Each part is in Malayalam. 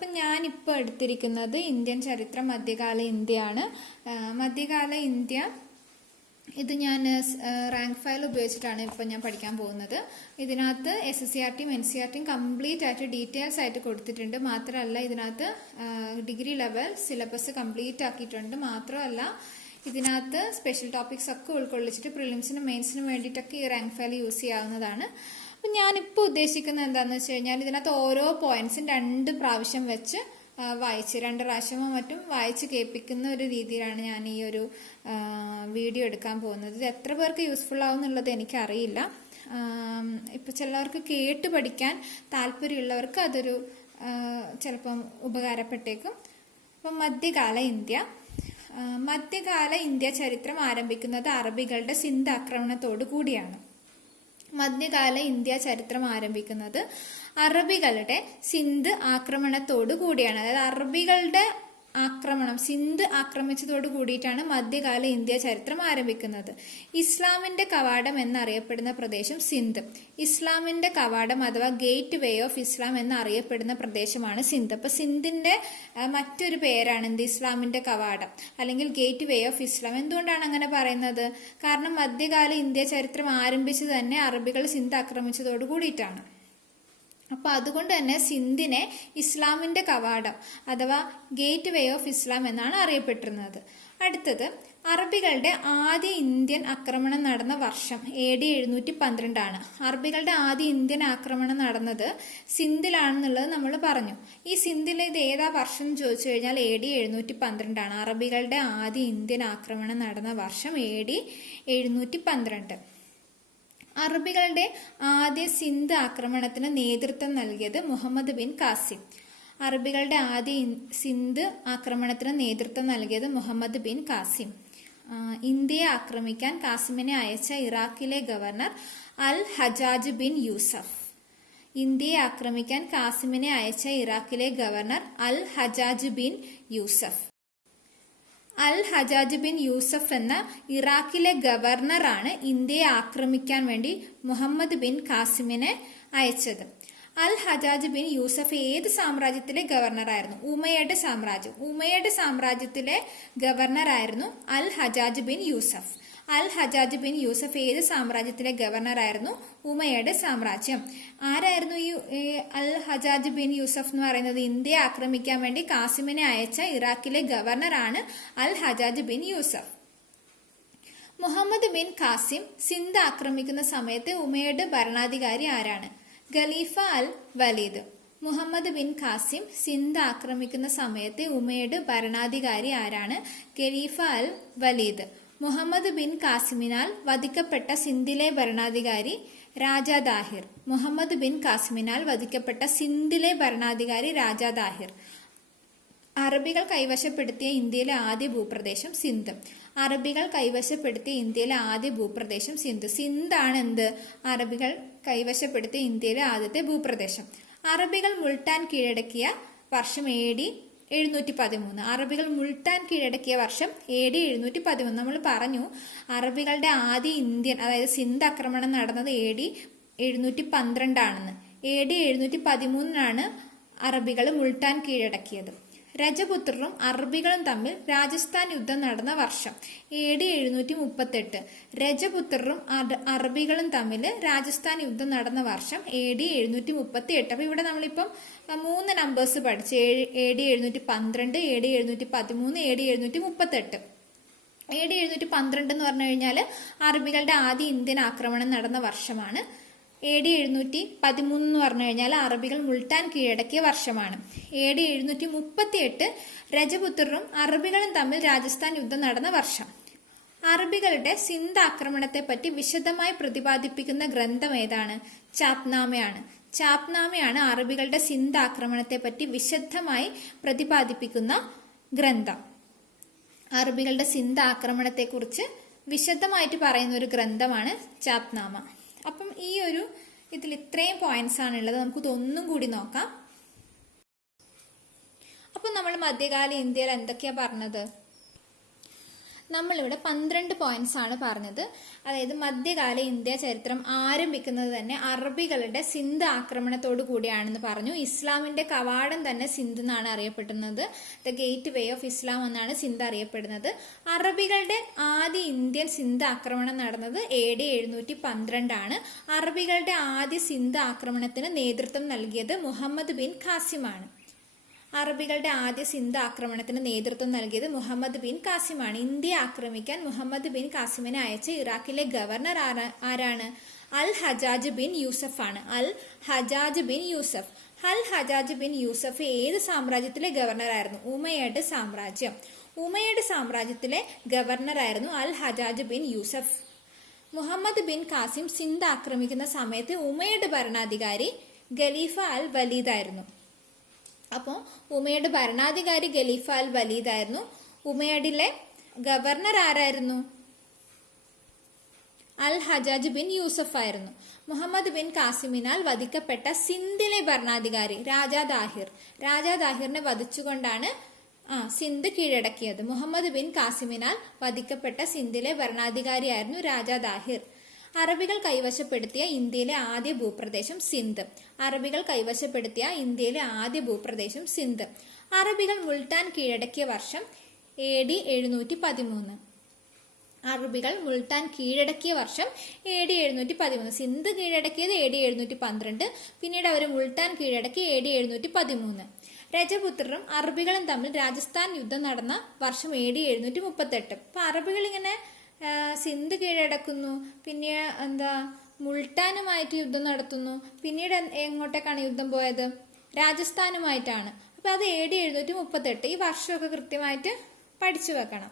അപ്പം ഞാനിപ്പോൾ എടുത്തിരിക്കുന്നത് ഇന്ത്യൻ ചരിത്രം മധ്യകാല ഇന്ത്യയാണ്. മധ്യകാല ഇന്ത്യ ഇത് ഞാൻ റാങ്ക് ഫയൽ ഉപയോഗിച്ചിട്ടാണ് ഇപ്പോൾ ഞാൻ പഠിക്കാൻ പോകുന്നത്. ഇതിനകത്ത് SSCRTയും NCERTയും കംപ്ലീറ്റ് ആയിട്ട് ഡീറ്റെയിൽസ് ആയിട്ട് കൊടുത്തിട്ടുണ്ട്. മാത്രമല്ല ഇതിനകത്ത് ഡിഗ്രി ലെവൽ സിലബസ് കംപ്ലീറ്റ് ആക്കിയിട്ടുണ്ട്. മാത്രമല്ല ഇതിനകത്ത് സ്പെഷ്യൽ ടോപ്പിക്സ് ഒക്കെ ഉൾക്കൊള്ളിച്ചിട്ട് പ്രിലിംസിനും മെയിൻസിനും വേണ്ടിയിട്ടൊക്കെ ഈ റാങ്ക് ഫയൽ യൂസ് ചെയ്യാവുന്നതാണ്. അപ്പം ഞാനിപ്പോൾ ഉദ്ദേശിക്കുന്നത് എന്താണെന്ന് വെച്ച് കഴിഞ്ഞാൽ ഇതിനകത്ത് ഓരോ പോയിന്റ്സും 2 പ്രാവശ്യം വെച്ച് വായിച്ച് 2 പ്രാവശ്യമോ മറ്റും വായിച്ച് കേൾപ്പിക്കുന്ന ഒരു രീതിയിലാണ് ഞാൻ ഈ ഒരു വീഡിയോ എടുക്കാൻ പോകുന്നത്. ഇത് എത്ര പേർക്ക് യൂസ്ഫുൾ ആവും എന്നുള്ളത് എനിക്കറിയില്ല. ഇപ്പം ചിലവർക്ക് കേട്ട് പഠിക്കാൻ താല്പര്യമുള്ളവർക്ക് അതൊരു ചിലപ്പം ഉപകാരപ്പെട്ടേക്കും. അപ്പം മധ്യകാല ഇന്ത്യ ചരിത്രം ആരംഭിക്കുന്നത് അറബികളുടെ സിന്ധ് ആക്രമണത്തോടു കൂടിയാണ്. മധ്യകാല ഇന്ത്യ ചരിത്രം ആരംഭിക്കുന്നത് അറബികളുടെ സിന്ധ് ആക്രമണത്തോടു കൂടിയാണ്. അതായത് അറബികളുടെ ആക്രമണം സിന്ധ് ആക്രമിച്ചതോടു കൂടിയിട്ടാണ് മധ്യകാല ഇന്ത്യ ചരിത്രം ആരംഭിക്കുന്നത്. ഇസ്ലാമിന്റെ കവാടം എന്നറിയപ്പെടുന്ന പ്രദേശം സിന്ധ്. ഇസ്ലാമിന്റെ കവാടം അഥവാ ഗേറ്റ് വേ ഓഫ് ഇസ്ലാം എന്നറിയപ്പെടുന്ന പ്രദേശമാണ് സിന്ധ്. അപ്പൊ സിന്ധിന്റെ മറ്റൊരു പേരാണ് എന്ത്? ഇസ്ലാമിന്റെ കവാടം അല്ലെങ്കിൽ ഗേറ്റ് വേ ഓഫ് ഇസ്ലാം. എന്തുകൊണ്ടാണ് അങ്ങനെ പറയുന്നത്? കാരണം മധ്യകാല ഇന്ത്യ ചരിത്രം ആരംഭിച്ചത് തന്നെ അറബികൾ സിന്ധ് ആക്രമിച്ചതോടു കൂടിയിട്ടാണ്. അപ്പൊ അതുകൊണ്ട് തന്നെ സിന്ധിനെ ഇസ്ലാമിന്റെ കവാടം അഥവാ ഗേറ്റ് വേ ഓഫ് ഇസ്ലാം എന്നാണ് അറിയപ്പെട്ടിരുന്നത്. അടുത്തത് അറബികളുടെ ആദ്യ ഇന്ത്യൻ ആക്രമണം നടന്ന വർഷം AD 712 ആണ്. അറബികളുടെ ആദ്യ ഇന്ത്യൻ ആക്രമണം നടന്നത് സിന്ധിലാണെന്നുള്ളത് നമ്മൾ പറഞ്ഞു. ഈ സിന്ധിൽ ഇത് ഏതാ വർഷം എന്ന് ചോദിച്ചു കഴിഞ്ഞാൽ AD 712 ആണ്. അറബികളുടെ ആദ്യ ഇന്ത്യൻ ആക്രമണം നടന്ന വർഷം AD 712. അറബികളുടെ ആദ്യ സിന്ധ് ആക്രമണത്തിന് നേതൃത്വം നൽകിയത് മുഹമ്മദ് ബിൻ കാസിം. അറബികളുടെ ആദ്യ സിന്ധ് ആക്രമണത്തിന് നേതൃത്വം നൽകിയത് മുഹമ്മദ് ബിൻ കാസിം. ഇന്ത്യയെ ആക്രമിക്കാൻ കാസിമിനെ അയച്ച ഇറാഖിലെ ഗവർണർ അൽ ഹജാജ് ബിൻ യൂസഫ്. ഇന്ത്യയെ ആക്രമിക്കാൻ കാസിമിനെ അയച്ച ഇറാഖിലെ ഗവർണർ അൽ Hajjaj bin Yusuf. Al Hajjaj bin Yusuf എന്ന ഇറാഖിലെ ഗവർണറാണ് ഇന്ത്യയെ ആക്രമിക്കാൻ വേണ്ടി മുഹമ്മദ് ബിൻ കാസിമിനെ അയച്ചത്. അൽ ഹജാജ് ബിൻ യൂസഫ് ഏത് സാമ്രാജ്യത്തിലെ ഗവർണറായിരുന്നു? ഉമയ്യഡ് സാമ്രാജ്യം. ഉമയ്യഡ് സാമ്രാജ്യത്തിലെ ഗവർണറായിരുന്നു Al Hajjaj bin Yusuf. Al Hajjaj bin Yusuf ഏത് സാമ്രാജ്യത്തിലെ ഗവർണറായിരുന്നു? ഉമയ്യഡ് സാമ്രാജ്യം. ആരായിരുന്നു ഈ അൽ ഹജാജ് ബിൻ യൂസഫ് എന്ന് പറയുന്നത്? ഇന്ത്യയെ ആക്രമിക്കാൻ വേണ്ടി കാസിമിനെ അയച്ച ഇറാഖിലെ ഗവർണറാണ് അൽ Hajjaj bin Yusuf. Muhammad bin Kasim Sindh ആക്രമിക്കുന്ന സമയത്ത് ഉമയ്യഡ് ഭരണാധികാരി ആരാണ്? ഖലീഫ അൽ വലീദ്. മുഹമ്മദ് ബിൻ കാസിം സിന്ധ് ആക്രമിക്കുന്ന സമയത്ത് ഉമയ്യഡ് ഭരണാധികാരി ആരാണ്? ഖലീഫ അൽ വലീദ്. മുഹമ്മദ് ബിൻ കാസിമിനാൽ വധിക്കപ്പെട്ട സിന്ധിലെ ഭരണാധികാരി രാജാ ദാഹിർ. മുഹമ്മദ് ബിൻ കാസിമിനാൽ വധിക്കപ്പെട്ട സിന്ധിലെ ഭരണാധികാരി രാജാ ദാഹിർ. അറബികൾ കൈവശപ്പെടുത്തിയ ഇന്ത്യയിലെ ആദ്യ ഭൂപ്രദേശം സിന്ധ്. അറബികൾ കൈവശപ്പെടുത്തിയ ഇന്ത്യയിലെ ആദ്യ ഭൂപ്രദേശം സിന്ധ്. സിന്ധാണ് എന്ത്? അറബികൾ കൈവശപ്പെടുത്തിയ ഇന്ത്യയിലെ ആദ്യത്തെ ഭൂപ്രദേശം. അറബികൾ മുൾട്ടാൻ കീഴടക്കിയ വർഷം AD 713. അറബികൾ മുൾട്ടാൻ കീഴടക്കിയ വർഷം AD 713. നമ്മൾ പറഞ്ഞു അറബികളുടെ ആദ്യ ഇന്ത്യൻ അതായത് സിന്ധ് ആക്രമണം നടന്നത് AD 712 ആണെന്ന്. AD 713 അറബികൾ മുൾട്ടാൻ കീഴടക്കിയത്. രജപുത്രരും അറബികളും തമ്മിൽ രാജസ്ഥാൻ യുദ്ധം നടന്ന വർഷം AD 738. രജപുത്രരും അറബികളും തമ്മിൽ രാജസ്ഥാൻ യുദ്ധം നടന്ന വർഷം AD 738. അപ്പൊ ഇവിടെ നമ്മളിപ്പം 3 നമ്പേഴ്സ് പഠിച്ചു. AD 712, AD 713, AD 738. AD 712 എന്ന് പറഞ്ഞു കഴിഞ്ഞാൽ അറബികളുടെ ആദ്യ ഇന്ത്യൻ ആക്രമണം നടന്ന വർഷമാണ്. AD 713 എന്ന് പറഞ്ഞു കഴിഞ്ഞാൽ അറബികൾ മുൾട്ടാൻ കീഴടക്കിയ വർഷമാണ്. AD 738 രജപുത്രരും അറബികളും തമ്മിൽ രാജസ്ഥാൻ യുദ്ധം നടന്ന വർഷം. അറബികളുടെ സിന്ധ് ആക്രമണത്തെ പറ്റി വിശദമായി പ്രതിപാദിപ്പിക്കുന്ന ഗ്രന്ഥം ഏതാണ്? ചാപ്നാമയാണ്. ചാപ്നാമയാണ് അറബികളുടെ സിന്ധ് ആക്രമണത്തെ പറ്റി വിശദമായി പ്രതിപാദിപ്പിക്കുന്ന ഗ്രന്ഥം. അറബികളുടെ സിന്ധ് ആക്രമണത്തെ കുറിച്ച് വിശദമായിട്ട് പറയുന്ന ഒരു ഗ്രന്ഥമാണ് ചാപ്നാമ. അപ്പം ഈ ഒരു ഇതിൽ ഇത്രയും പോയിന്റ്സ് ആണുള്ളത്. നമുക്ക് ഇതൊന്നും കൂടി നോക്കാം. അപ്പം നമ്മൾ മധ്യകാല ഇന്ത്യയിൽ എന്തൊക്കെയാ പറഞ്ഞത്? നമ്മളിവിടെ 12 പോയിന്റ്സ് ആണ് പറഞ്ഞത്. അതായത് മധ്യകാല ഇന്ത്യ ചരിത്രം ആരംഭിക്കുന്നത് തന്നെ അറബികളുടെ സിന്ധ് ആക്രമണത്തോടു കൂടിയാണെന്ന് പറഞ്ഞു. ഇസ്ലാമിന്റെ കവാടം തന്നെ സിന്ധ് എന്നാണ് അറിയപ്പെടുന്നത്. The gate way of Islam എന്നാണ് സിന്ധ് അറിയപ്പെടുന്നത്. അറബികളുടെ ആദ്യ ഇന്ത്യൻ സിന്ധ് ആക്രമണം നടന്നത് AD 712 ആണ്. അറബികളുടെ ആദ്യ സിന്ധ് ആക്രമണത്തിന് നേതൃത്വം നൽകിയത് മുഹമ്മദ് ബിൻ ഖാസിമാണ്. അറബികളുടെ ആദ്യ സിന്ധ് ആക്രമണത്തിന് നേതൃത്വം നൽകിയത് മുഹമ്മദ് ബിൻ ഖാസിമാണ്. ഇന്ത്യയെ ആക്രമിക്കാൻ മുഹമ്മദ് ബിൻ ഖാസിമിനെ അയച്ച ഇറാഖിലെ ഗവർണർ ആരാണ്? അൽ ഹജാജ് ബിൻ യൂസഫ് ആണ്. Al Hajjaj bin Yusuf. Al Hajjaj bin Yusuf ഏത് സാമ്രാജ്യത്തിലെ ഗവർണറായിരുന്നു? ഉമയ്യഡ് സാമ്രാജ്യം. ഉമയ്യഡ് സാമ്രാജ്യത്തിലെ ഗവർണറായിരുന്നു Al Hajjaj bin Yusuf. Muhammad bin Qasim Sindh ആക്രമിക്കുന്ന സമയത്ത് ഉമയ്യഡ് ഭരണാധികാരി ഖലീഫ അൽ വലീദ് ആയിരുന്നു. അപ്പോൾ ഉമയ്യഡ് ഭരണാധികാരി ഖലീഫ അൽ വലീദ് ആയിരുന്നു. ഉമയ്യഡിലെ ഗവർണർ ആരായിരുന്നു? അൽ ഹജാജ് ബിൻ യൂസഫ് ആയിരുന്നു. മുഹമ്മദ് ബിൻ ഖാസിമിനാൽ വധിക്കപ്പെട്ട സിന്ധിലെ ഭരണാധികാരി രാജാ ദാഹിർ. രാജാ ദാഹിറിനെ വധിച്ചുകൊണ്ടാണ് സിന്ധ് കീഴടക്കിയത്. മുഹമ്മദ് ബിൻ ഖാസിമിനാൽ വധിക്കപ്പെട്ട സിന്ധിലെ ഭരണാധികാരിയായിരുന്നു രാജാ ദാഹിർ. അറബികൾ കൈവശപ്പെടുത്തിയ ഇന്ത്യയിലെ ആദ്യ ഭൂപ്രദേശം സിന്ധ്. അറബികൾ കൈവശപ്പെടുത്തിയ ഇന്ത്യയിലെ ആദ്യ ഭൂപ്രദേശം സിന്ധ്. അറബികൾ മുൾട്ടാൻ കീഴടക്കിയ വർഷം AD 713. അറബികൾ മുൾട്ടാൻ കീഴടക്കിയ വർഷം AD 713. സിന്ധ് കീഴടക്കിയത് AD 712. പിന്നീട് അവർ മുൾട്ടാൻ കീഴടക്കി AD 713. രജപുത്രരും അറബികളും തമ്മിൽ രാജസ്ഥാൻ യുദ്ധം നടന്ന വർഷം AD 738. അപ്പൊ അറബികൾ ഇങ്ങനെ സിന്ധ് കീഴടക്കുന്നു, പിന്നെ മുൾട്ടാനുമായിട്ട് യുദ്ധം നടത്തുന്നു. പിന്നീട് എങ്ങോട്ടേക്കാണ് യുദ്ധം പോയത്? രാജസ്ഥാനുമായിട്ടാണ്. അപ്പൊ അത് AD 738. ഈ വർഷമൊക്കെ കൃത്യമായിട്ട് പഠിച്ചു വെക്കണം.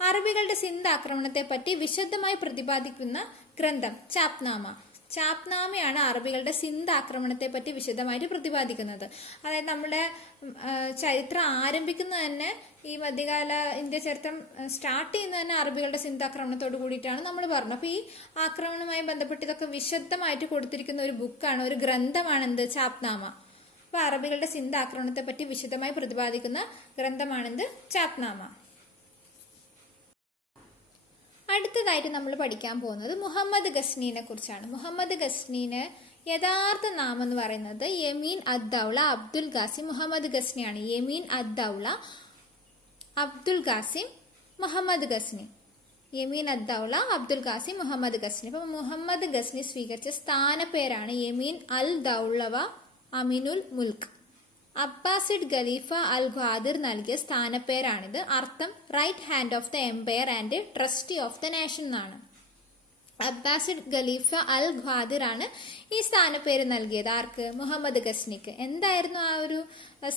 അറബികളുടെ സിന്ധ് ആക്രമണത്തെ പറ്റി വിശദമായി പ്രതിപാദിക്കുന്ന ഗ്രന്ഥം ചാപ്നാമ. ചാപ്നാമയാണ് അറബികളുടെ സിന്ധ് ആക്രമണത്തെ പറ്റി വിശദമായിട്ട് പ്രതിപാദിക്കുന്നത്. അതായത് നമ്മുടെ ചരിത്രം ആരംഭിക്കുന്നത് തന്നെ, ഈ മധ്യകാല ഇന്ത്യ ചരിത്രം സ്റ്റാർട്ട് ചെയ്യുന്നത് തന്നെ അറബികളുടെ സിന്ധ് ആക്രമണത്തോട് കൂടിയിട്ടാണ് നമ്മൾ പറഞ്ഞത്. അപ്പൊ ഈ ആക്രമണവുമായി ബന്ധപ്പെട്ട് ഇതൊക്കെ വിശദമായിട്ട് കൊടുത്തിരിക്കുന്ന ഒരു ബുക്കാണ്, ഒരു ഗ്രന്ഥമാണ് എന്ത്? ചാപ്നാമ. അപ്പൊ അറബികളുടെ സിന്ധ് ആക്രമണത്തെ പറ്റി വിശദമായി പ്രതിപാദിക്കുന്ന ഗ്രന്ഥമാണെന്ത്? ചാപ്നാമ. അടുത്തതായിട്ട് നമ്മൾ പഠിക്കാൻ പോകുന്നത് മുഹമ്മദ് ഗസ്നീനെ കുറിച്ചാണ്. മുഹമ്മദ് ഗസ്നീന് യഥാർത്ഥ നാമം എന്ന് പറയുന്നത് Yamin Addaula Abdul Qasim Muhammad ഗസ്നിയാണ്. Yamin Addaula Abdul Qasim Muhammad Ghazni. Yamin Addaula Abdul Qasim Muhammad Ghazni. അപ്പൊ മുഹമ്മദ് ഗസ്നി സ്വീകരിച്ച സ്ഥാനപ്പേരാണ് യമീൻ അൽ ദൗളവ അമിനുൽ മുൽക്ക്. അബ്ബാസിഡ് ഖലീഫ അൽ ഖാദിർ നൽകിയ സ്ഥാനപ്പേരാണിത്. അർത്ഥം right hand of the empire and trustee of the nation എന്നാണ്. അബ്ബാസിഡ് ഖലീഫ അൽ ഖാദിർ ആണ് ഈ സ്ഥാനപ്പേര് നൽകിയത്. ആർക്ക്? മുഹമ്മദ് ഗസ്നിക്ക്. എന്തായിരുന്നു ആ ഒരു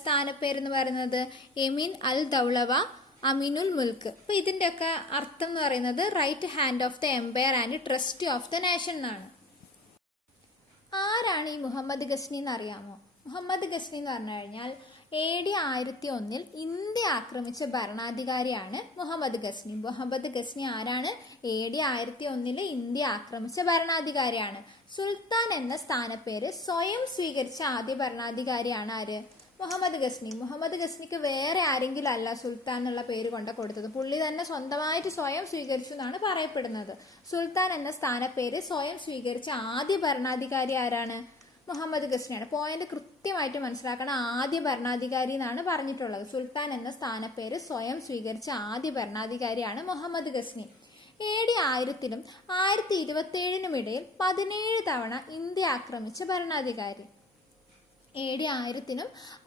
സ്ഥാനപ്പേര് എന്ന് പറയുന്നത്? യമീൻ അൽ ദൗളവ അമിനുൽ മുൽക്ക്. അപ്പൊ ഇതിന്റെ ഒക്കെ അർത്ഥം എന്ന് പറയുന്നത് right hand of the empire and trustee of the nation എന്നാണ്. ആരാണ് ഈ മുഹമ്മദ് ഗസ്നി എന്ന് അറിയാമോ? മുഹമ്മദ് ഗസ്നി എന്ന് പറഞ്ഞു കഴിഞ്ഞാൽ AD 1001 ഇന്ത്യ ആക്രമിച്ച ഭരണാധികാരിയാണ് മുഹമ്മദ് ഗസ്നി. മുഹമ്മദ് ഗസ്നി ആരാണ്? AD 1001 ഇന്ത്യ ആക്രമിച്ച ഭരണാധികാരിയാണ്. സുൽത്താൻ എന്ന സ്ഥാനപ്പേര് സ്വയം സ്വീകരിച്ച ആദ്യ ഭരണാധികാരിയാണ് ആര്? മുഹമ്മദ് ഗസ്നി. മുഹമ്മദ് ഗസ്നിക്ക് വേറെ ആരെങ്കിലും അല്ല സുൽത്താൻ എന്നുള്ള പേര് കൊണ്ട് കൊടുത്തത്. പുള്ളി തന്നെ സ്വന്തമായിട്ട് സ്വയം സ്വീകരിച്ചു എന്നാണ് പറയപ്പെടുന്നത്. സുൽത്താൻ എന്ന സ്ഥാനപ്പേര് സ്വയം സ്വീകരിച്ച ആദ്യ ഭരണാധികാരി ആരാണ്? മുഹമ്മദ് ഗസ്നിയാണ്. പോയിന്റ് കൃത്യമായിട്ട് മനസ്സിലാക്കണം. ആദ്യ ഭരണാധികാരി എന്നാണ് പറഞ്ഞിട്ടുള്ളത്. സുൽത്താൻ എന്ന സ്ഥാനപ്പേര് സ്വയം സ്വീകരിച്ച ആദ്യ ഭരണാധികാരിയാണ് മുഹമ്മദ് ഗസ്നി. AD 1000 1027 ഇടയിൽ 17 തവണ ഇന്ത്യ ആക്രമിച്ച ഭരണാധികാരി. AD 1000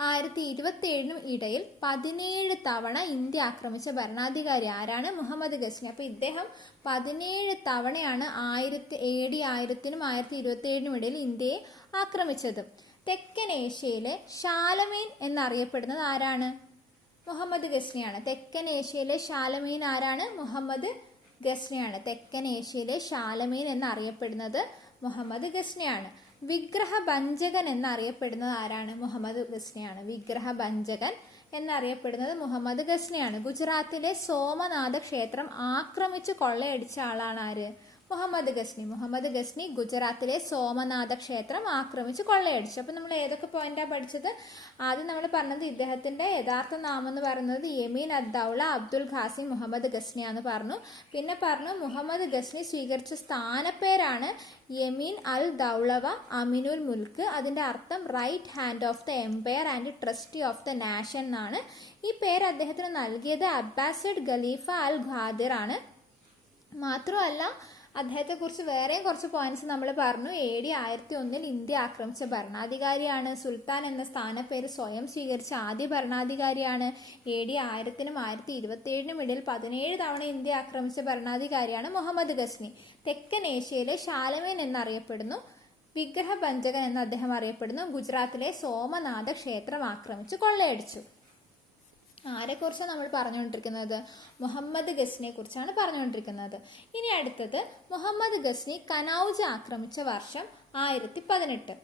1027 ഇടയിൽ 17 തവണ ഇന്ത്യ ആക്രമിച്ച ഭരണാധികാരി ആരാണ്? മുഹമ്മദ് ഗസ്നി. അപ്പൊ ഇദ്ദേഹം 17 തവണയാണ് AD 1000 1027 ഇടയിൽ ഇന്ത്യയെ ആക്രമിച്ചത്. തെക്കൻ ഏഷ്യയിലെ ഷാലമീൻ എന്നറിയപ്പെടുന്നത് ആരാണ്? മുഹമ്മദ് ഗസ്നിയാണ്. തെക്കൻ ഏഷ്യയിലെ ഷാലമീൻ ആരാണ്? മുഹമ്മദ് ഗസ്നിയാണ്. തെക്കൻ ഏഷ്യയിലെ ഷാലമീൻ എന്നറിയപ്പെടുന്നത് മുഹമ്മദ് ഗസ്നിയാണ്. വിഗ്രഹഭഞ്ജകൻ എന്നറിയപ്പെടുന്നത് ആരാണ്? മുഹമ്മദ് ഗസ്നിയാണ്. വിഗ്രഹഭഞ്ജകൻ എന്നറിയപ്പെടുന്നത് മുഹമ്മദ് ഗസ്നിയാണ്. ഗുജറാത്തിലെ സോമനാഥ ക്ഷേത്രം ആക്രമിച്ച് കൊള്ളയടിച്ച ആളാണ് ആര്? മുഹമ്മദ് ഗസ്നി ഗുജറാത്തിലെ സോമനാഥ ക്ഷേത്രം ആക്രമിച്ച് കൊള്ളയടിച്ചു. അപ്പൊ നമ്മൾ ഏതൊക്കെ പോയിന്റാ പഠിച്ചത്? ആദ്യം നമ്മൾ പറഞ്ഞത് ഇദ്ദേഹത്തിന്റെ യഥാർത്ഥ നാമം എന്ന് പറയുന്നത് യമീൻ അദ്ദൌള അബ്ദുൽ ഖാസിം മുഹമ്മദ് ഗസ്നിയാന്ന് പറഞ്ഞു. പിന്നെ പറഞ്ഞു മുഹമ്മദ് ഗസ്നി സ്വീകരിച്ച സ്ഥാനപ്പേരാണ് യമീൻ അൽ ദൗളവ അമിനുൽ മുൽക്ക്. അതിന്റെ അർത്ഥം right hand of the empire and trustee of the nation എന്നാണ്. ഈ പേര് അദ്ദേഹത്തിന് നൽകിയത് അബ്ബാസിഡ് ഖലീഫ അൽ ഖാദിർ ആണ്. മാത്രമല്ല അദ്ദേഹത്തെ കുറിച്ച് വേറെയും കുറച്ച് പോയിന്റ്സ് നമ്മൾ പറഞ്ഞു. AD 1001 ഇന്ത്യ ആക്രമിച്ച ഭരണാധികാരിയാണ്. സുൽത്താൻ എന്ന സ്ഥാനപ്പേര് സ്വയം സ്വീകരിച്ച ആദ്യ ഭരണാധികാരിയാണ്. AD 1000-നും 1027-നും ഇടയിൽ 17 തവണ ഇന്ത്യ ആക്രമിച്ച ഭരണാധികാരിയാണ് മുഹമ്മദ് ഗസ്നി. തെക്കൻ ഏഷ്യയിലെ ഷാലമേൻ എന്നറിയപ്പെടുന്നു. വിഗ്രഹഭഞ്ജകൻ എന്ന് അദ്ദേഹം അറിയപ്പെടുന്നു. ഗുജറാത്തിലെ സോമനാഥ ക്ഷേത്രം ആക്രമിച്ച് കൊള്ളയടിച്ചു. ആരെക്കുറിച്ചാണ് നമ്മൾ പറഞ്ഞുകൊണ്ടിരിക്കുന്നത്? മുഹമ്മദ് ഗസ്നിയെ കുറിച്ചാണ് പറഞ്ഞുകൊണ്ടിരിക്കുന്നത്. ഇനി അടുത്തത് മുഹമ്മദ് ഗസ്നി കനൌജ് ആക്രമിച്ച വർഷം 1018.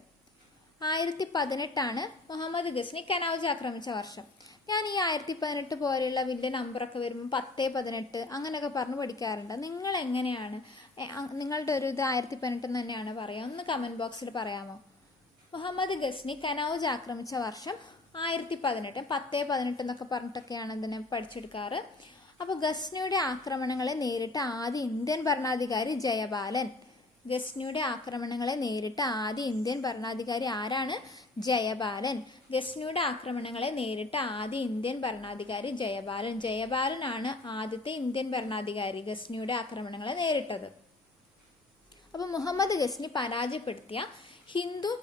1018 മുഹമ്മദ് ഗസ്നി കനൌജ് ആക്രമിച്ച വർഷം. ഞാൻ ഈ 1018 പോലെയുള്ള വലിയ നമ്പറൊക്കെ വരുമ്പോൾ 10, 18 അങ്ങനെയൊക്കെ പറഞ്ഞു പഠിക്കാറുണ്ട്. നിങ്ങൾ എങ്ങനെയാണ്? നിങ്ങളുടെ ഒരു ഇത് 1018 തന്നെയാണ് പറയാം? ഒന്ന് കമന്റ് ബോക്സിൽ പറയാമോ? മുഹമ്മദ് ഗസ്നി കനൌജ് ആക്രമിച്ച വർഷം 1018. 10, 18 എന്നൊക്കെ പറഞ്ഞിട്ടൊക്കെയാണ് ഇതിനെ പഠിച്ചെടുക്കാറ്. അപ്പൊ ഗസ്നിയുടെ ആക്രമണങ്ങളെ നേരിട്ട ആദ്യ ഇന്ത്യൻ ഭരണാധികാരി ജയപാലൻ. ഗസ്നിയുടെ ആക്രമണങ്ങളെ നേരിട്ട ആദ്യ ഇന്ത്യൻ ഭരണാധികാരി ആരാണ്? ജയപാലൻ. ഗസ്നിയുടെ ആക്രമണങ്ങളെ നേരിട്ട ആദ്യ ഇന്ത്യൻ ഭരണാധികാരി ജയപാലൻ. ജയപാലനാണ് ആദ്യത്തെ ഇന്ത്യൻ ഭരണാധികാരി ഗസ്നിയുടെ ആക്രമണങ്ങളെ നേരിട്ടത്. അപ്പൊ മുഹമ്മദ് ഗസ്നി പരാജയപ്പെടുത്തിയ ഹിന്ദു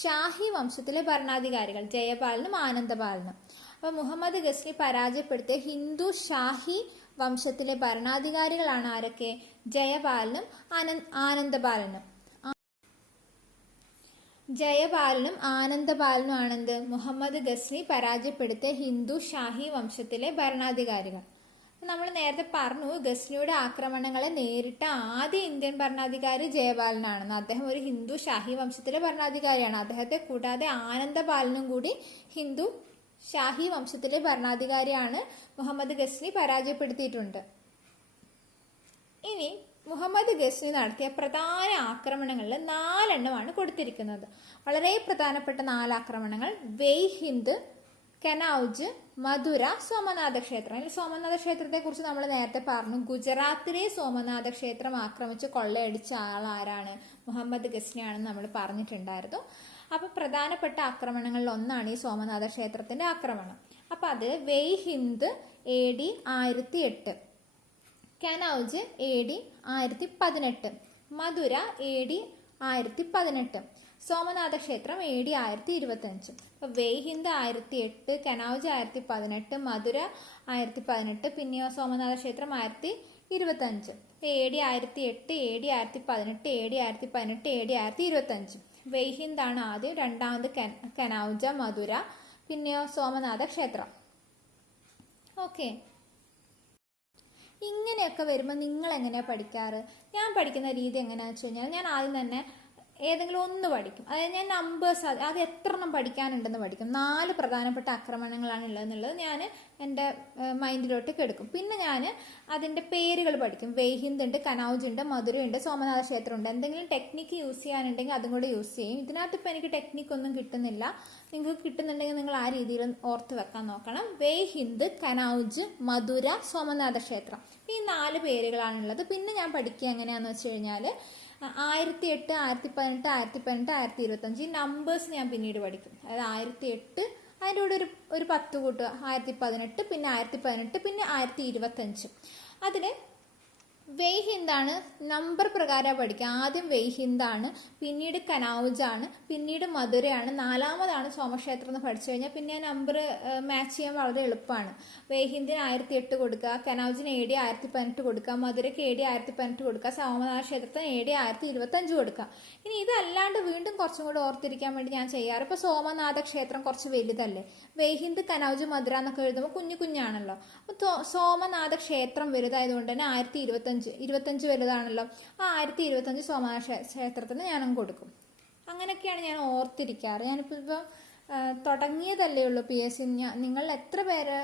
ഷാഹി വംശത്തിലെ ഭരണാധികാരികൾ ജയപാലനും ആനന്ദപാലനും. അപ്പൊ മുഹമ്മദ് ഗസ്നി പരാജയപ്പെടുത്തിയ ഹിന്ദു ഷാഹി വംശത്തിലെ ഭരണാധികാരികളാണ് ആരൊക്കെ? ജയപാലനും ആനന്ദപാലനും. ജയപാലനും ആനന്ദപാലനും ആണെന്ത്? മുഹമ്മദ് ഗസ്നി പരാജയപ്പെടുത്തിയ ഹിന്ദു ഷാഹി വംശത്തിലെ ഭരണാധികാരികൾ. നമ്മൾ നേരത്തെ പറഞ്ഞു ഗസ്നിയുടെ ആക്രമണങ്ങളെ നേരിട്ട ആദ്യ ഇന്ത്യൻ ഭരണാധികാരി ജയപാലനാണെന്ന്. അദ്ദേഹം ഒരു ഹിന്ദു ഷാഹി വംശത്തിലെ ഭരണാധികാരിയാണ്. അദ്ദേഹത്തെ കൂടാതെ ആനന്ദപാലനും കൂടി ഹിന്ദു ഷാഹി വംശത്തിലെ ഭരണാധികാരിയാണ്. മുഹമ്മദ് ഗസ്നി പരാജയപ്പെടുത്തിയിട്ടുണ്ട്. ഇനി മുഹമ്മദ് ഗസ്നി നടത്തിയ പ്രധാന ആക്രമണങ്ങളിൽ 4 എണ്ണമാണ് കൊടുത്തിരിക്കുന്നത്. വളരെ പ്രധാനപ്പെട്ട 4 ആക്രമണങ്ങൾ: വെയ് ഹിന്ദ്, കനൌജ്, മധുര, സോമനാഥ ക്ഷേത്രം. സോമനാഥ ക്ഷേത്രത്തെ കുറിച്ച് നമ്മൾ നേരത്തെ പറഞ്ഞു. ഗുജറാത്തിലെ സോമനാഥ ക്ഷേത്രം ആക്രമിച്ച് കൊള്ളയടിച്ച ആൾ ആരാണ്? മുഹമ്മദ് ഗസ്നിയാണെന്ന് നമ്മൾ പറഞ്ഞിട്ടുണ്ടായിരുന്നു. അപ്പൊ പ്രധാനപ്പെട്ട ആക്രമണങ്ങളിൽ ഒന്നാണ് ഈ സോമനാഥ ക്ഷേത്രത്തിന്റെ ആക്രമണം. അപ്പൊ അത് വെയ് ഹിന്ദ് AD 1008, കനൌജ് AD 1018, മധുര AD 1018, സോമനാഥ ക്ഷേത്രം AD 1025. അപ്പൊ വെയ് ഹിന്ദ് 1008, കനൌജ് 1018, മധുര 1018, പിന്നെയോ സോമനാഥ ക്ഷേത്രം 1025. AD 1008, AD 1018, AD 1018, AD 1025. വെയ് ഹിന്ദ് ആണ് ആദ്യം, രണ്ടാമത് കനൌജ, മധുര, പിന്നെയോ സോമനാഥ ക്ഷേത്രം. ഓക്കെ, ഇങ്ങനെയൊക്കെ വരുമ്പോൾ നിങ്ങൾ എങ്ങനെയാ പഠിക്കാറ്? ഞാൻ പഠിക്കുന്ന രീതി എങ്ങനെയാണെന്ന് വെച്ച് കഴിഞ്ഞാൽ ഞാൻ ആദ്യം തന്നെ ഏതെങ്കിലും ഒന്ന് പഠിക്കും. അതായത് ഞാൻ നമ്പേഴ്സ് അത് എത്ര എണ്ണം പഠിക്കാനുണ്ടെന്ന് പഠിക്കും. 4 പ്രധാനപ്പെട്ട ആക്രമണങ്ങളാണ് ഉള്ളതെന്നുള്ളത് ഞാൻ എൻ്റെ മൈൻഡിലോട്ട് എടുക്കും. പിന്നെ ഞാൻ അതിൻ്റെ പേരുകൾ പഠിക്കും. വെയ് ഹിന്ദ് ഉണ്ട്, കനൌജ് ഉണ്ട്, മധുര ഉണ്ട്, സോമനാഥ ക്ഷേത്രം ഉണ്ട്. എന്തെങ്കിലും ടെക്നിക്ക് യൂസ് ചെയ്യാനുണ്ടെങ്കിൽ അതും കൂടെ യൂസ് ചെയ്യും. ഇതിനകത്ത് ഇപ്പം എനിക്ക് ടെക്നിക്കൊന്നും കിട്ടുന്നില്ല. നിങ്ങൾക്ക് കിട്ടുന്നുണ്ടെങ്കിൽ നിങ്ങൾ ആ രീതിയിൽ ഓർത്ത് വെക്കാൻ നോക്കണം. വെയ് ഹിന്ദ്, കനൌജ്, മധുര, സോമനാഥ ക്ഷേത്രം, ഈ 4 പേരുകളാണുള്ളത്. പിന്നെ ഞാൻ പഠിക്കുക എങ്ങനെയാണെന്ന് വെച്ച് കഴിഞ്ഞാൽ 1008, 1018, 1018, 1025 ഈ നമ്പേഴ്സ് ഞാൻ പിന്നീട് പഠിക്കും. അതായത് 1008 അതിൻ്റെ കൂടെ ഒരു 10 കൂട്ടുക, 1018, പിന്നെ 1018, പിന്നെ 1025. അതിൽ വെയ് ഹിന്ദാണ് നമ്പർ പ്രകാരം പഠിക്കുക. ആദ്യം വെയ് ഹിന്ദാണ്, പിന്നീട് കനൌജാണ്, പിന്നീട് മധുരയാണ്, 4ാമതാണ് സോമക്ഷേത്രം എന്ന് പഠിച്ചു കഴിഞ്ഞാൽ പിന്നെ നമ്പർ മാച്ച് ചെയ്യാൻ വളരെ എളുപ്പമാണ്. വെയ് ഹിന്ദിന് 1008 കൊടുക്കുക, കനൌജിന് AD 1018 കൊടുക്കുക, മധുരയ്ക്ക് AD 1018 കൊടുക്കുക, സോമനാഥ ക്ഷേത്രത്തിന് AD 1025 കൊടുക്കുക. ഇനി ഇതല്ലാണ്ട് വീണ്ടും കുറച്ചും കൂടെ ഓർത്തിരിക്കാൻ വേണ്ടി ഞാൻ ചെയ്യാറ്, ഇപ്പോൾ സോമനാഥ ക്ഷേത്രം കുറച്ച് വലുതല്ലേ, വെയ് ഹിന്ദ്, കനൌജ്, മധുര എന്നൊക്കെ എഴുതുമ്പോൾ കുഞ്ഞു കുഞ്ഞാണല്ലോ. അപ്പോൾ സോമനാഥ ക്ഷേത്രം വലുതായതുകൊണ്ട് തന്നെ 1025 വലുതാണല്ലോ. ആ 1025 സോമനാഥ ക്ഷേത്രത്തിന് ഞാനും കൊടുക്കും. അങ്ങനെയൊക്കെയാണ് ഞാൻ ഓർത്തിരിക്കാറ്. ഞാനിപ്പോൾ തുടങ്ങിയതല്ലേ ഉള്ളൂ PSC. നിങ്ങൾ എത്ര പേര്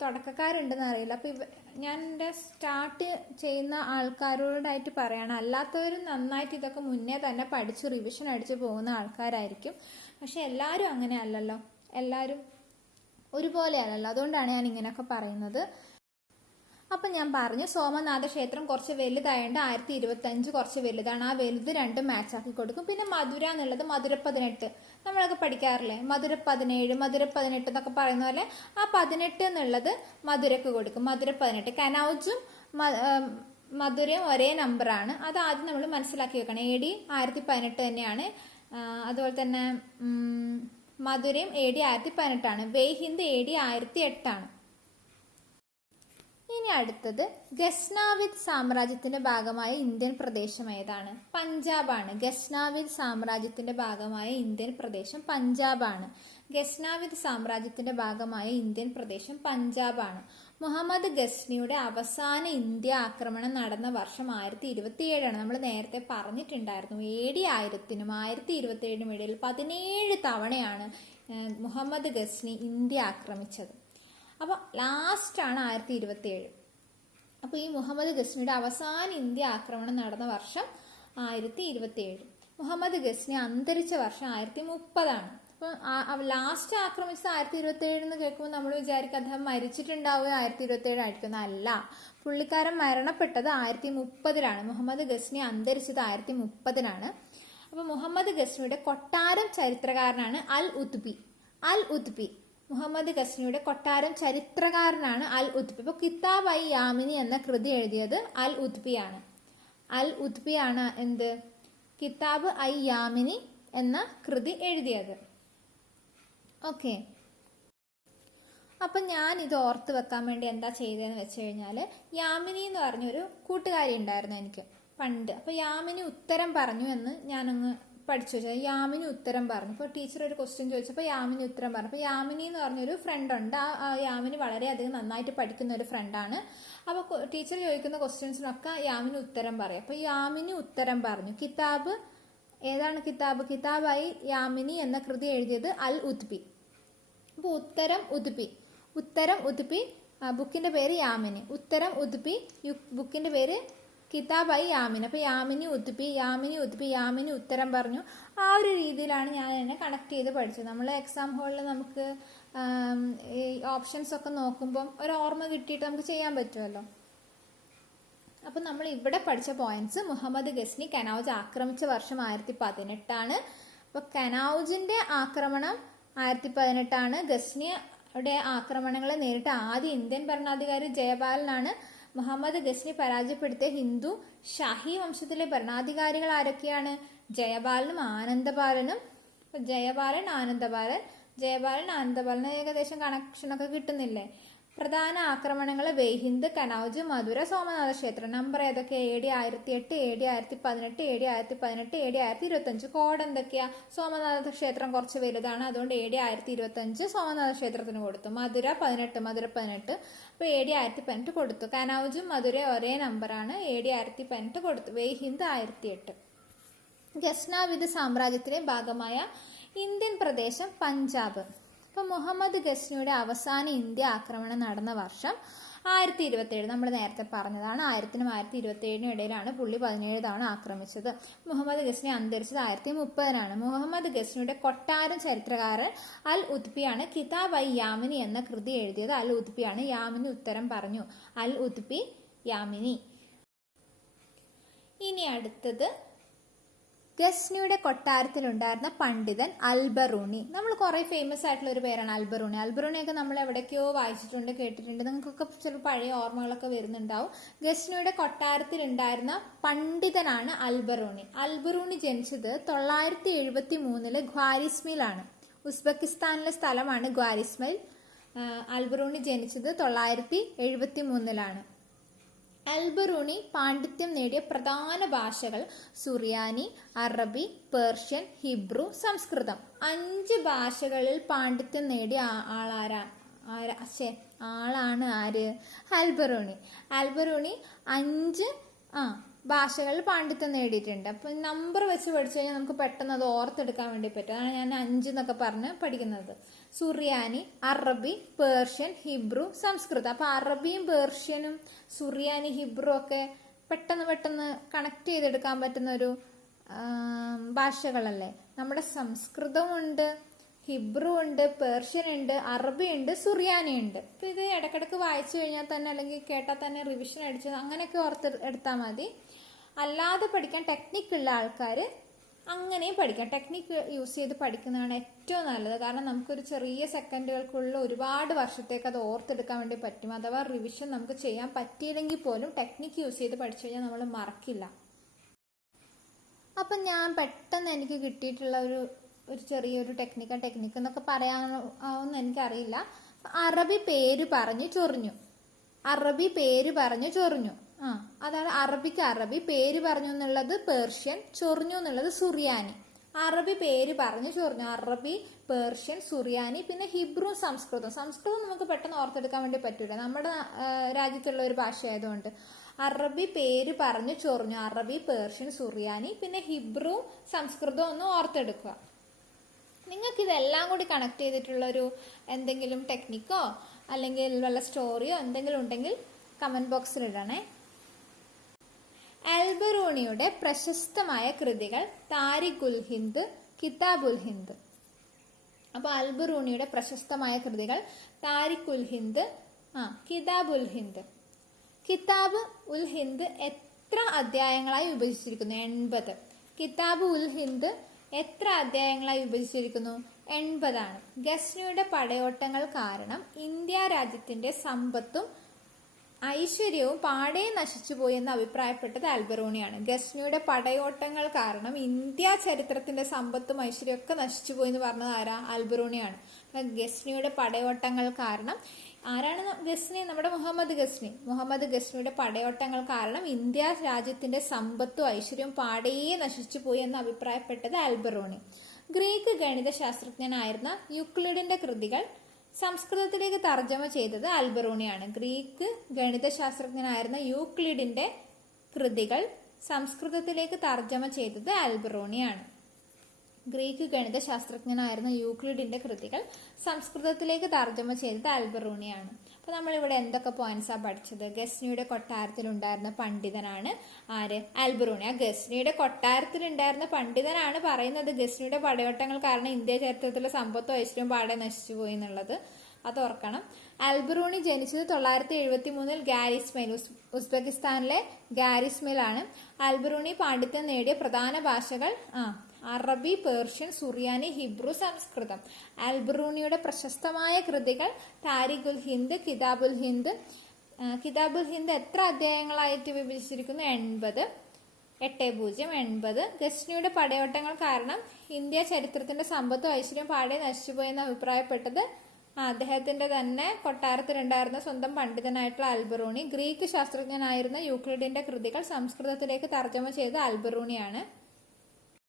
തുടക്കക്കാരുണ്ടെന്ന് അറിയില്ല. അപ്പം ഞാൻ എൻ്റെ സ്റ്റാർട്ട് ചെയ്യുന്ന ആൾക്കാരോടായിട്ട് പറയണം. അല്ലാത്തവരും നന്നായിട്ട് ഇതൊക്കെ മുന്നേ തന്നെ പഠിച്ച് റിവിഷൻ അടിച്ച് പോകുന്ന ആൾക്കാരായിരിക്കും. പക്ഷെ എല്ലാവരും അങ്ങനെ അല്ലല്ലോ, എല്ലാവരും ഒരുപോലെ അല്ലല്ലോ. അതുകൊണ്ടാണ് ഞാൻ ഇങ്ങനെയൊക്കെ പറയുന്നത്. അപ്പം ഞാൻ പറഞ്ഞു സോമനാഥ ക്ഷേത്രം കുറച്ച് വലുതായതുകൊണ്ട് 1025 കുറച്ച് വലുതാണ്. ആ വലുത് രണ്ടും മാച്ച് ആക്കി കൊടുക്കും. പിന്നെ മധുര എന്നുള്ളത് മധുര 18 നമ്മളൊക്കെ പഠിക്കാറില്ലേ, മധുര 17 മധുര 18 എന്നൊക്കെ പറയുന്ന പോലെ ആ 18 എന്നുള്ളത് മധുരക്ക് കൊടുക്കും. മധുര 18. കനൗജും മധുരയും ഒരേ നമ്പറാണ്. അത് ആദ്യം നമ്മൾ മനസ്സിലാക്കി വെക്കണം. AD 1018 തന്നെയാണ്. അതുപോലെ തന്നെ മധുരയും AD 1018 ആണ്. വേഹിന്ദ് AD 1008 ആണ്. ഇനി അടുത്തത് ഗസ്നാവിദ് സാമ്രാജ്യത്തിന്റെ ഭാഗമായ ഇന്ത്യൻ പ്രദേശം ഏതാണ്? പഞ്ചാബാണ്. ഗസ്നാവിദ് സാമ്രാജ്യത്തിന്റെ ഭാഗമായ ഇന്ത്യൻ പ്രദേശം പഞ്ചാബാണ്. ഗസ്നാവിദ് സാമ്രാജ്യത്തിന്റെ ഭാഗമായ ഇന്ത്യൻ പ്രദേശം പഞ്ചാബാണ്. മുഹമ്മദ് ഗസ്നിയുടെ അവസാന ഇന്ത്യ ആക്രമണം നടന്ന വർഷം 1027 ആണ്. നമ്മൾ നേരത്തെ പറഞ്ഞിട്ടുണ്ടായിരുന്നു. AD 1000-നും 1027-നും ഇടയിൽ 17 തവണയാണ് മുഹമ്മദ് ഗസ്നി ഇന്ത്യ ആക്രമിച്ചത്. അപ്പോൾ ലാസ്റ്റാണ് 1027. അപ്പോൾ ഈ മുഹമ്മദ് ഗസ്നിയുടെ അവസാന ഇന്ത്യ ആക്രമണം നടന്ന വർഷം 1027. മുഹമ്മദ് ഗസ്നി അന്തരിച്ച വർഷം 1030 ആണ്. അപ്പോൾ ലാസ്റ്റ് ആക്രമിച്ചത് 1027 എന്ന് കേൾക്കുമ്പോൾ നമ്മൾ വിചാരിക്കും അദ്ദേഹം മരിച്ചിട്ടുണ്ടാവുക 1027 ആയിരിക്കും. അല്ല, പുള്ളിക്കാരൻ മരണപ്പെട്ടത് 1030-ലാണ്. മുഹമ്മദ് ഗസ്നി അന്തരിച്ചത് 1030-നാണ്. അപ്പോൾ മുഹമ്മദ് ഗസ്നിയുടെ കൊട്ടാരം ചരിത്രകാരനാണ് അൽ ഉത്ബി. അൽ ഉത്ബി മുഹമ്മദ് ഗസ്നിയുടെ കൊട്ടാരം ചരിത്രകാരനാണ് അൽ ഉത്ബി. ഇപ്പോൾ കിതാബ് ഐ യാമിനി എന്ന കൃതി എഴുതിയത് അൽ ഉത്ബിയാണ്. അൽ ഉത്ബിയാണ് എന്ത്? കിതാബ് ഐ യാമിനി എന്ന കൃതി എഴുതിയത്. ഓക്കെ. അപ്പം ഞാൻ ഇത് ഓർത്ത് വെക്കാൻ വേണ്ടി എന്താ ചെയ്തതെന്ന് വെച്ച് കഴിഞ്ഞാൽ, യാമിനി എന്ന് പറഞ്ഞൊരു കൂട്ടുകാരി ഉണ്ടായിരുന്നു എനിക്ക് പണ്ട്. അപ്പോൾ യാമിനി ഉത്തരം പറഞ്ഞു എന്ന് ഞാനങ്ങ് പഠിച്ചു വെച്ചാൽ യാമിനി ഉത്തരം പറഞ്ഞു. ഇപ്പോൾ ടീച്ചർ ഒരു ക്വസ്റ്റ്യൻ ചോദിച്ചപ്പോൾ യാമിനി ഉത്തരം പറഞ്ഞു. അപ്പോൾ യാമിനി എന്ന് പറഞ്ഞൊരു ഫ്രണ്ട് ഉണ്ട്. ആ യാമിനി വളരെയധികം നന്നായിട്ട് പഠിക്കുന്ന ഒരു ഫ്രണ്ടാണ്. അപ്പോൾ ടീച്ചർ ചോദിക്കുന്ന ക്വസ്റ്റ്യൻസിനൊക്കെ യാമിനി ഉത്തരം പറയും. അപ്പോൾ യാമിനി ഉത്തരം പറഞ്ഞു. കിതാബ് ഏതാണ്? കിതാബായി യാമിനി എന്ന കൃതി എഴുതിയത് അൽ ഉത്ബി. അപ്പോൾ ഉത്തരം ഉത്ബി ബുക്കിന്റെ പേര് യാമിനി. ഉത്തരം ഉത്ബി ബുക്കിന്റെ പേര് കിതാബായി യാമിനി. അപ്പോൾ യാമിനി ഉത്ബി ഉത്തരം പറഞ്ഞു. ആ ഒരു രീതിയിലാണ് ഞാൻ എന്നെ കണക്ട് ചെയ്ത് പഠിച്ചത്. നമ്മൾ എക്സാം ഹാളിൽ നമുക്ക് ഈ ഓപ്ഷൻസ് ഒക്കെ നോക്കുമ്പം ഒരു ഓർമ്മ കിട്ടിയിട്ട് നമുക്ക് ചെയ്യാൻ പറ്റുമല്ലോ. അപ്പം നമ്മൾ ഇവിടെ പഠിച്ച പോയിന്റ്സ്: മുഹമ്മദ് ഗസ്നി കനൗജ് ആക്രമിച്ച വർഷം 1018 ആണ്. അപ്പോൾ കനൗജിന്റെ ആക്രമണം 1018 ആണ്. ഗസ്നിയുടെ ആക്രമണങ്ങളെ നേരിട്ട ആദ്യ ഇന്ത്യൻ ഭരണാധികാരി ജയപാലനാണ്. മുഹമ്മദ് ഗസ്നി പരാജയപ്പെടുത്തിയ ഹിന്ദു ഷാഹി വംശത്തിലെ ഭരണാധികാരികൾ ആരൊക്കെയാണ്? ജയപാലനും ആനന്ദപാലനും. ജയപാലൻ ആനന്ദപാലൻ ഏകദേശം കണക്ഷനൊക്കെ കിട്ടുന്നില്ലേ? പ്രധാന ആക്രമണങ്ങൾ വേഹിന്ദ്, കനൗജ്, മധുര, സോമനാഥ ക്ഷേത്രം. നമ്പർ ഏതൊക്കെ? AD 1008, AD 1018, AD 1018, AD 1025. Code എന്തൊക്കെയാ? സോമനാഥ ക്ഷേത്രം കുറച്ച് വലുതാണ്, അതുകൊണ്ട് AD 1025 സോമനാഥ ക്ഷേത്രത്തിന് കൊടുത്തു. മധുര 18. അപ്പോൾ AD 1018 കൊടുത്തു. കനൗജും മധുര ഒരേ നമ്പറാണ്, AD 1018 കൊടുത്തു. വേഹിന്ദ് 1008. ഗസ്നാവിദ് സാമ്രാജ്യത്തിലെ ഭാഗമായ ഇന്ത്യൻ പ്രദേശം പഞ്ചാബ്. ഇപ്പം മുഹമ്മദ് ഗസ്നിയുടെ അവസാന ഇന്ത്യ ആക്രമണം നടന്ന വർഷം 1027. നമ്മൾ നേരത്തെ പറഞ്ഞതാണ്. 1000-നും 1027-നും ഇടയിലാണ് പുള്ളി 17 തവണ ആക്രമിച്ചത്. മുഹമ്മദ് ഗസ്നി അന്തരിച്ചത് 1030-നാണ്. മുഹമ്മദ് ഗസ്നിയുടെ കൊട്ടാരം ചരിത്രകാരൻ അൽ ഉത്ബിയാണ്. കിതാബ് ഐ യാമിനി എന്ന കൃതി എഴുതിയത് അൽ ഉത്ബിയാണ്. യാമിനി ഉത്തരം പറഞ്ഞു. അൽ ഉത്ബി, യാമിനി. ഇനി അടുത്തത് ഗസ്നിയുടെ കൊട്ടാരത്തിലുണ്ടായിരുന്ന പണ്ഡിതൻ അൽബറൂണി. നമ്മൾ കുറേ ഫേമസ് ആയിട്ടുള്ള ഒരു പേരാണ് അൽബറൂണി. അൽബറൂണിയൊക്കെ നമ്മൾ എവിടേക്കോ വായിച്ചിട്ടുണ്ട്, കേട്ടിട്ടുണ്ട്. നിങ്ങൾക്കൊക്കെ ചില പഴയ ഓർമ്മകളൊക്കെ വരുന്നുണ്ടാവും. ഗസ്നിയുടെ കൊട്ടാരത്തിലുണ്ടായിരുന്ന പണ്ഡിതനാണ് അൽബറൂണി. അൽബറൂണി ജനിച്ചത് 973 ഗ്വാരിസ്മിലാണ്. ഉസ്ബെക്കിസ്ഥാനിലെ സ്ഥലമാണ് ഗ്വാരിസ്മൈൽ. അൽബറൂണി ജനിച്ചത് 973-ലാണ്. അൽബറൂണി പാണ്ഡിത്യം നേടിയ പ്രധാന ഭാഷകൾ സുറിയാനി, അറബി, പേർഷ്യൻ, ഹിബ്രു, സംസ്കൃതം. 5 ഭാഷകളിൽ പാണ്ഡിത്യം നേടിയ ആളാണ് ആര്? അൽബറൂണി. ഭാഷകളിൽ പാണ്ഡിത്യം നേടിയിട്ടുണ്ട്. അപ്പൊ നമ്പർ വെച്ച് പഠിച്ചു കഴിഞ്ഞാൽ നമുക്ക് പെട്ടെന്ന് അത് ഓർത്തെടുക്കാൻ വേണ്ടി പറ്റും. അതാണ് ഞാൻ 5 എന്നൊക്കെ പറഞ്ഞ് പഠിക്കുന്നത്. സുറിയാനി, അറബി, പേർഷ്യൻ, ഹിബ്രു, സംസ്കൃതം. അപ്പൊ അറബിയും പേർഷ്യനും സുറിയാനി, ഹിബ്രു ഒക്കെ പെട്ടെന്ന് കണക്ട് ചെയ്തെടുക്കാൻ പറ്റുന്ന ഒരു ഭാഷകളല്ലേ. നമ്മുടെ സംസ്കൃതമുണ്ട്, ഹിബ്രു ഉണ്ട്, പേർഷ്യൻ ഉണ്ട്, അറബി ഉണ്ട്, സുറിയാനി ഉണ്ട്. അപ്പൊ ഇത് ഇടക്കിടക്ക് വായിച്ചു കഴിഞ്ഞാൽ തന്നെ അല്ലെങ്കിൽ കേട്ടാൽ തന്നെ റിവിഷൻ അടിച്ച് അങ്ങനെയൊക്കെ ഓർത്ത് എടുത്താൽ മതി. അല്ലാതെ പഠിക്കാൻ ടെക്നിക്കുള്ള ആൾക്കാർ അങ്ങനെയും പഠിക്കാം. ടെക്നിക്ക് യൂസ് ചെയ്ത് പഠിക്കുന്നതാണ് ഏറ്റവും നല്ലത്. കാരണം നമുക്കൊരു ചെറിയ സെക്കൻഡുകൾക്കുള്ള ഒരുപാട് വർഷത്തേക്ക് അത് ഓർത്തെടുക്കാൻ വേണ്ടി പറ്റും. അഥവാ റിവിഷൻ നമുക്ക് ചെയ്യാൻ പറ്റിയില്ലെങ്കിൽ പോലും ടെക്നിക്ക് യൂസ് ചെയ്ത് പഠിച്ചു കഴിഞ്ഞാൽ നമ്മൾ മറക്കില്ല. അപ്പം ഞാൻ പെട്ടെന്ന് എനിക്ക് കിട്ടിയിട്ടുള്ള ഒരു ചെറിയൊരു ടെക്നിക്ക് എന്നൊക്കെ പറയാമെന്ന് എനിക്കറിയില്ല. അറബി പേര് പറഞ്ഞു ചൊറിഞ്ഞു. അറബി പേര് പറഞ്ഞു ചൊറിഞ്ഞു. അതാണ് അറബിക്ക് അറബി, പേര് പറഞ്ഞു എന്നുള്ളത് പേർഷ്യൻ, ചൊറിഞ്ഞു എന്നുള്ളത് സുറിയാനി. അറബി പേര് പറഞ്ഞു ചൊറിഞ്ഞു, അറബി, പേർഷ്യൻ, സുറിയാനി, പിന്നെ ഹിബ്രു, സംസ്കൃതം. സംസ്കൃതം നമുക്ക് പെട്ടെന്ന് ഓർത്തെടുക്കാൻ വേണ്ടി പറ്റൂല, നമ്മുടെ രാജ്യത്തുള്ള ഒരു ഭാഷ ആയതുകൊണ്ട്. അറബി പേര് പറഞ്ഞു ചൊറിഞ്ഞു, അറബി, പേർഷ്യൻ, സുറിയാനി, പിന്നെ ഹിബ്രു, സംസ്കൃതം ഒന്ന് ഓർത്തെടുക്കുക. നിങ്ങൾക്ക് ഇതെല്ലാം കൂടി കണക്ട് ചെയ്തിട്ടുള്ള ഒരു എന്തെങ്കിലും ടെക്നിക്കോ അല്ലെങ്കിൽ വല്ല സ്റ്റോറിയോ എന്തെങ്കിലും ഉണ്ടെങ്കിൽ കമന്റ് ബോക്സിൽ ഇടണേ. അൽബറൂണിയുടെ പ്രശസ്തമായ കൃതികൾ താരിഖുൽ ഹിന്ദ്, കിതാബുൽ ഹിന്ദ്. അപ്പൊ അൽബറൂണിയുടെ പ്രശസ്തമായ കൃതികൾ താരിഖുൽ ഹിന്ദ്, കിതാബുൽ ഹിന്ദ്. കിതാബ് ഉൽ ഹിന്ദ് എത്ര അധ്യായങ്ങളായി വിഭജിച്ചിരിക്കുന്നു? 80. കിതാബ് ഉൽ ഹിന്ദ് എത്ര അധ്യായങ്ങളായി വിഭജിച്ചിരിക്കുന്നു? 80 ആണ്. ഗസ്നിയുടെ പടയോട്ടങ്ങൾ കാരണം ഇന്ത്യ രാജ്യത്തിന്റെ സമ്പത്തും ഐശ്വര്യവും പാടെ നശിച്ചുപോയി എന്ന് അഭിപ്രായപ്പെട്ടത് അൽബറൂണിയാണ്. ഗസ്നിയുടെ പടയോട്ടങ്ങൾ കാരണം ഇന്ത്യ ചരിത്രത്തിന്റെ സമ്പത്തും ഐശ്വര്യവും ഒക്കെ നശിച്ചുപോയി എന്ന് പറഞ്ഞത് ആരാ? അൽബറൂണിയാണ്. ഗസ്നിയുടെ പടയോട്ടങ്ങൾ കാരണം ആരാണ് ഗസ്നി? നമ്മുടെ മുഹമ്മദ് ഗസ്നിയുടെ പടയോട്ടങ്ങൾ കാരണം ഇന്ത്യ രാജ്യത്തിന്റെ സമ്പത്തും ഐശ്വര്യവും പാടെ നശിച്ചുപോയി എന്ന് അഭിപ്രായപ്പെട്ടത് അൽബറൂണി. ഗ്രീക്ക് ഗണിത ശാസ്ത്രജ്ഞനായിരുന്ന യൂക്ലിഡിന്റെ കൃതികൾ സംസ്കൃതത്തിലേക്ക് തർജ്ജമ ചെയ്തത് അൽബറൂണിയാണ്. ഗ്രീക്ക് ഗണിത ശാസ്ത്രജ്ഞനായിരുന്ന യൂക്ലിഡിന്റെ കൃതികൾ സംസ്കൃതത്തിലേക്ക് തർജ്ജമ ചെയ്തത് അൽബറൂണിയാണ്. ഗ്രീക്ക് ഗണിത ശാസ്ത്രജ്ഞനായിരുന്ന യൂക്ലിഡിന്റെ കൃതികൾ സംസ്കൃതത്തിലേക്ക് തർജ്ജമ ചെയ്തത് അൽബറൂണിയാണ്. അപ്പൊ നമ്മളിവിടെ എന്തൊക്കെ പോയിന്റ്സാ പഠിച്ചത്? ഗസ്നിയുടെ കൊട്ടാരത്തിൽ ഉണ്ടായിരുന്ന പണ്ഡിതനാണ് ആര്? അൽബറൂണി. ആ ഗസ്നിയുടെ കൊട്ടാരത്തിൽ ഉണ്ടായിരുന്ന പണ്ഡിതനാണ് പറയുന്നത് ഗസ്നിയുടെ പടയോട്ടങ്ങൾ കാരണം ഇന്ത്യ ചരിത്രത്തിലെ സമ്പത്തോ ഐശ്വര്യവും പാടെ നശിച്ചു പോയി എന്നുള്ളത്. അത് ഓർക്കണം. അൽബറൂണി ജനിച്ചത് 973 ഗാരിസ്മേൽ, ഉസ്ബെക്കിസ്ഥാനിലെ ഗാരിസ്മേലാണ്. അൽബറൂണി പാണ്ഡിത്യം നേടിയ പ്രധാന ഭാഷകൾ അറബി, പേർഷ്യൻ, സുറിയാനി, ഹിബ്രു, സംസ്കൃതം. അൽബറൂണിയുടെ പ്രശസ്തമായ കൃതികൾ താരിഖുൽ ഹിന്ദ്, കിതാബുൽ ഹിന്ദ്. കിതാബുൽ ഹിന്ദ് എത്ര അധ്യായങ്ങളായിട്ട് വിഭജിച്ചിരിക്കുന്നു? 80. 80. ഗസ്നിയുടെ പടയോട്ടങ്ങൾ കാരണം ഇന്ത്യ ചരിത്രത്തിന്റെ സമ്പത്തും ഐശ്വര്യം പാടെ നശിച്ചുപോയെന്ന് അഭിപ്രായപ്പെട്ടത് അദ്ദേഹത്തിന്റെ തന്നെ കൊട്ടാരത്തിലുണ്ടായിരുന്ന സ്വന്തം പണ്ഡിതനായിട്ടുള്ള അൽബറൂണി. ഗ്രീക്ക് ശാസ്ത്രജ്ഞനായിരുന്ന യൂക്ലിഡിന്റെ കൃതികൾ സംസ്കൃതത്തിലേക്ക് തർജ്ജമ ചെയ്ത അൽബറൂണിയാണ്.